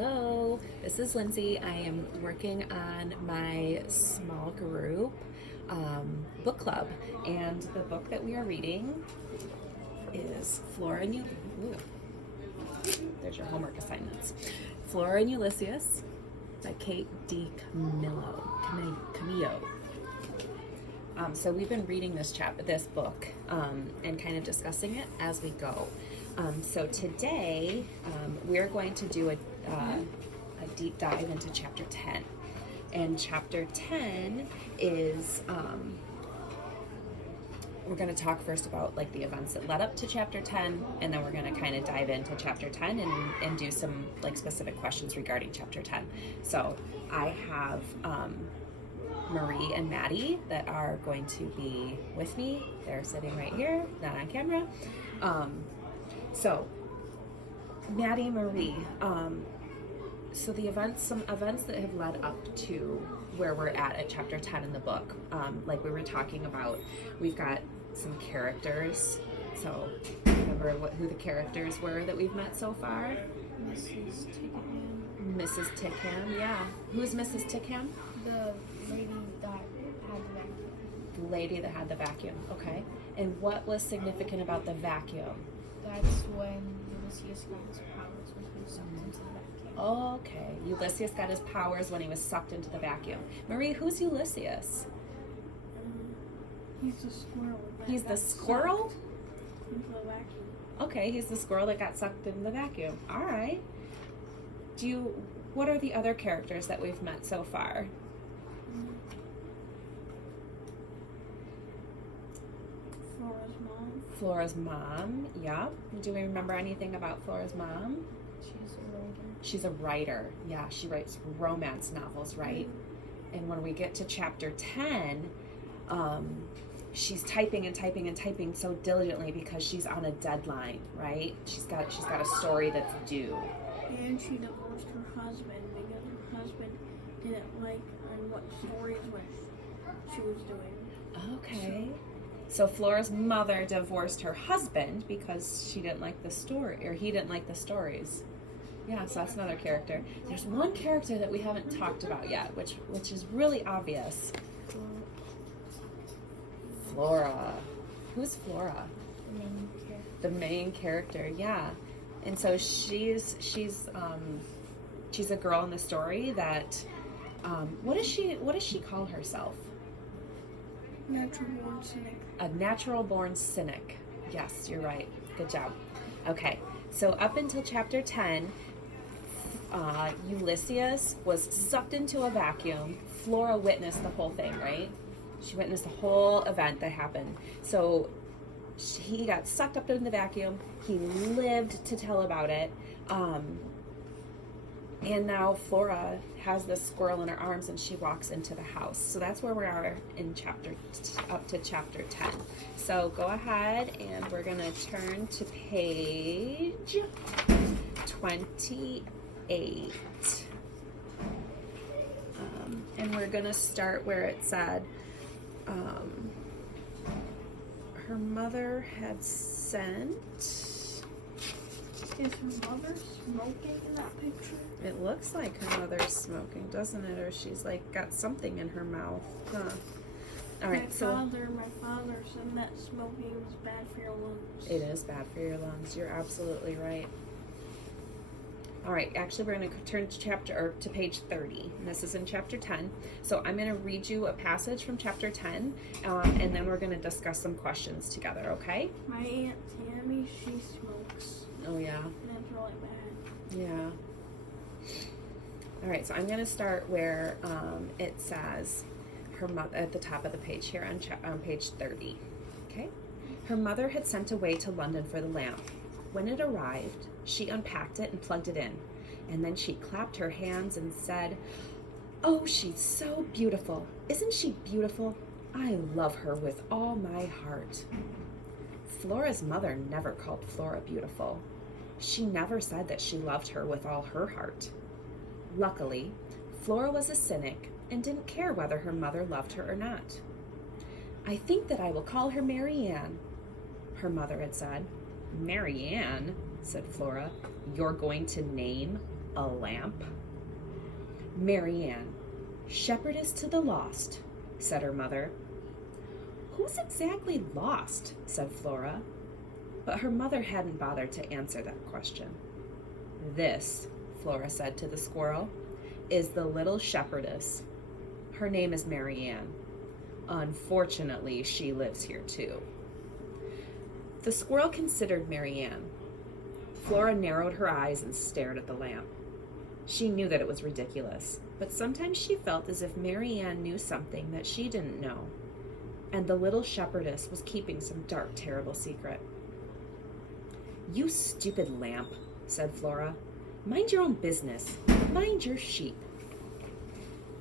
Hello, this is Lindsay. I am working on my small group book club, and the book that we are reading is Flora and there's your homework assignments. Flora and Ulysses by Kate D. Camillo. So we've been reading this book and kind of discussing it as we go. So today we're going to do a deep dive into chapter 10. And chapter 10 is, we're going to talk first about like the events that led up to chapter 10, and then we're going to kind of dive into chapter 10 and do some like specific questions regarding chapter 10. So I have Marie and Maddie that are going to be with me. They're sitting right here, not on camera. So Maddie, Marie, so some events that have led up to where we're at chapter 10 in the book, like we were talking about, we've got some characters. So remember who the characters were that we've met so far? Mrs. Tickham, yeah. Who's Mrs. Tickham? The lady that had the vacuum. The lady that had the vacuum, okay. And what was significant about the vacuum? That's when Ulysses got his powers when he was sucked into the vacuum. Okay, Ulysses got his powers when he was sucked into the vacuum. Marie, who's Ulysses? He's the squirrel. He's the squirrel? Into the vacuum. Okay, he's the squirrel that got sucked into the vacuum. All right. What are the other characters that we've met so far? Flora's mom, yeah. Do we remember anything about Flora's mom? She's a writer. Yeah, she writes romance novels, right? And when we get to chapter 10, she's typing and typing and typing so diligently because she's on a deadline, right? She's got a story that's due. And she divorced her husband because her husband didn't like what stories she was doing. Okay. So Flora's mother divorced her husband because she didn't like the story, or he didn't like the stories. Yeah, so that's another character. There's one character that we haven't talked about yet, which is really obvious. Flora. Who's Flora? The main character, yeah. And so she's a girl in the story that what does she call herself? Natural born cynic. A natural born cynic. Yes, you're right. Good job. Okay, so up until chapter 10, Ulysses was sucked into a vacuum. Flora witnessed the whole thing, right? She witnessed the whole event that happened. So he got sucked up in the vacuum. He lived to tell about it. And now Flora has this squirrel in her arms and she walks into the house. So that's where we are in up to chapter 10. So go ahead and we're gonna turn to page 28. And we're gonna start where it said, her mother had sent... Is her mother smoking in that picture? It looks like her mother's smoking, doesn't it? Or she's like got something in her mouth. Huh. All right, my father said that smoking was bad for your lungs. It is bad for your lungs. You're absolutely right. All right, actually we're going to turn to page 30. And this is in chapter 10. So I'm going to read you a passage from chapter 10, and then we're going to discuss some questions together, okay? My Aunt Tammy, she smokes. Oh, yeah? And that's really bad. Yeah. All right, so I'm going to start where it says her mother at the top of the page here on page 30. Okay? Her mother had sent away to London for the lamp. When it arrived, she unpacked it and plugged it in. And then she clapped her hands and said, "Oh, she's so beautiful. Isn't she beautiful? I love her with all my heart." Flora's mother never called Flora beautiful. She never said that she loved her with all her heart. Luckily, Flora was a cynic and didn't care whether her mother loved her or not. "I think that I will call her Mary Ann," her mother had said. "Mary Ann," said Flora. "You're going to name A lamp? Marianne, shepherdess to the lost, said her mother. Who's exactly lost? Said Flora. But her mother hadn't bothered to answer that question. This, Flora said to the squirrel, is the little shepherdess. Her name is Marianne. Unfortunately, she lives here too. The squirrel considered Marianne. Flora narrowed her eyes and stared at the lamp. She knew that it was ridiculous, but sometimes she felt as if Marianne knew something that she didn't know, and the little shepherdess was keeping some dark, terrible secret. You stupid lamp, said Flora. Mind your own business. Mind your sheep.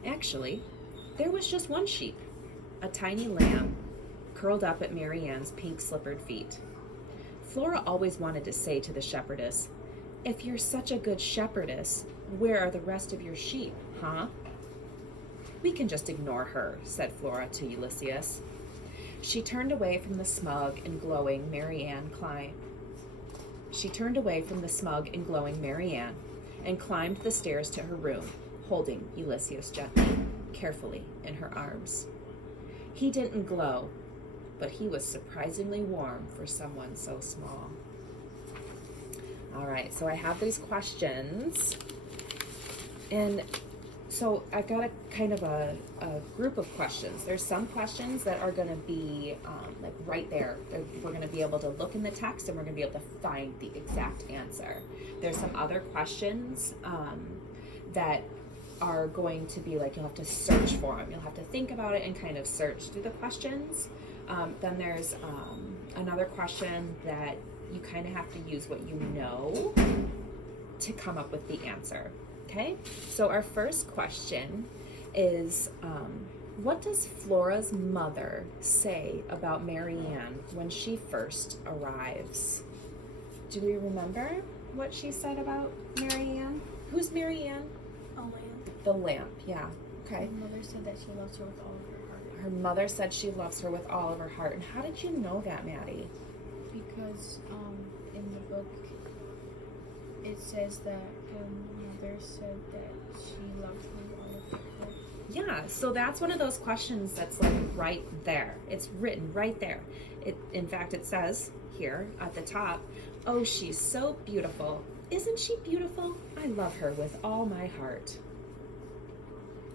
Actually, there was just one sheep, a tiny lamb, curled up at Marianne's pink slippered feet. Flora always wanted to say to the shepherdess, if you're such a good shepherdess, where are the rest of your sheep, huh? We can just ignore her, said Flora to Ulysses. She turned away from the smug and glowing Marianne and climbed the stairs to her room, holding Ulysses gently, carefully in her arms. He didn't glow, but he was surprisingly warm for someone so small. All right, so I have these questions, and so I've got a kind of a group of questions. There's some questions that are going to be like right there. We're going to be able to look in the text and we're going to be able to find the exact answer. There's some other questions that are going to be like you'll have to search for them. You'll have to think about it and kind of search through the questions. Then there's another question that you kind of have to use what you know to come up with the answer. Okay, so our first question is, what does Flora's mother say about Marianne when she first arrives? Do we remember what she said about Marianne? Who's Marianne? A lamp. The lamp, yeah. Okay. Her mother said that she loves her with all of her heart. Her mother said she loves her with all of her heart. And how did you know that, Maddie? Because in the book it says that her mother said that she loved her with all of her heart. Yeah, so that's one of those questions that's like right there. It's written right there. In fact, it says here at the top, oh, she's so beautiful. Isn't she beautiful? I love her with all my heart.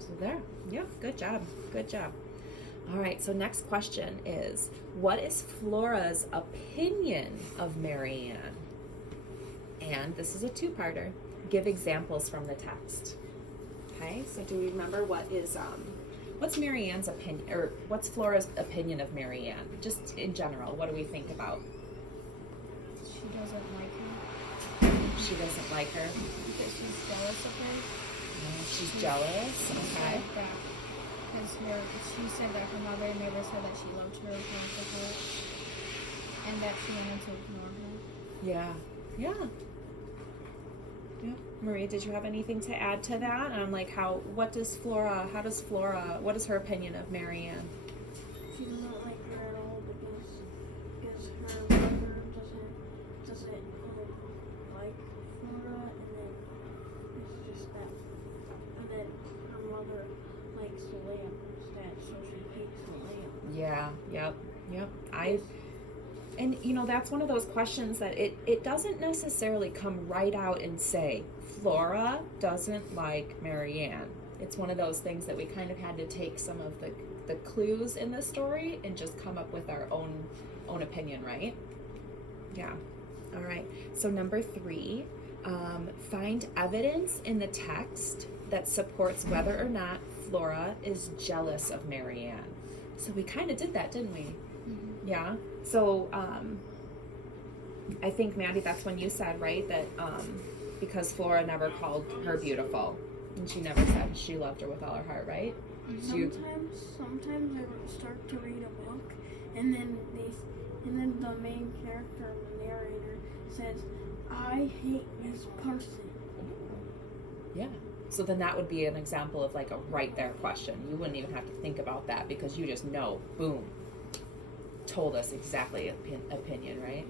So there. Yeah, good job. Good job. All right, so next question is, what is Flora's opinion of Marianne? And this is a two-parter. Give examples from the text. Okay, so do we remember what's Marianne's opinion, or what's Flora's opinion of Marianne? Just in general, what do we think about? She doesn't like her. She doesn't like her? Because she's jealous of her. She's jealous? Okay. Because she said that her mother never said that she loved her with all her heart, and that she wanted to ignore her. Yeah. Yeah. Yep. Maria, did you have anything to add to that? Like what is her opinion of Marianne? She doesn't like her at all because her mother doesn't like Flora, and then it's just that, and then her mother likes the lamp instead, so she hates the lamp. Yeah. Yep. And that's one of those questions that it doesn't necessarily come right out and say, Flora doesn't like Marianne. It's one of those things that we kind of had to take some of the clues in the story and just come up with our own opinion, right? Yeah. All right. So number 3, find evidence in the text that supports whether or not Flora is jealous of Marianne. So we kind of did that, didn't we? Mm-hmm. Yeah. So I think, Maddie, that's when you said, right, that because Flora never called her beautiful, and she never said she loved her with all her heart, right? Sometimes I would start to read a book, and then the main character, the narrator, says, "I hate this person." Yeah. So then that would be an example of like a right there question. You wouldn't even have to think about that because you just know, boom, told us exactly opinion, right?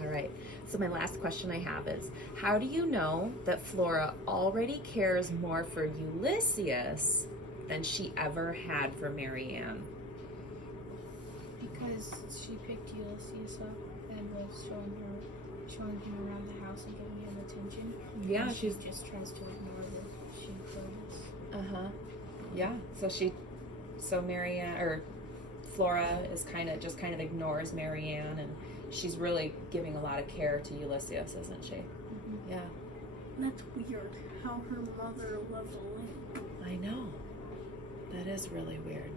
All right. So my last question I have is, how do you know that Flora already cares more for Ulysses than she ever had for Marianne? Because she picked Ulysses up and was showing him around the house and giving him attention. Yeah, and she's just tries to ignore what she does. Yeah. So Marianne or Flora is kind of ignores Marianne, and she's really giving a lot of care to Ulysses, isn't she? Mm-hmm. Yeah. That's weird. How her mother loves a lamb. I know. That is really weird.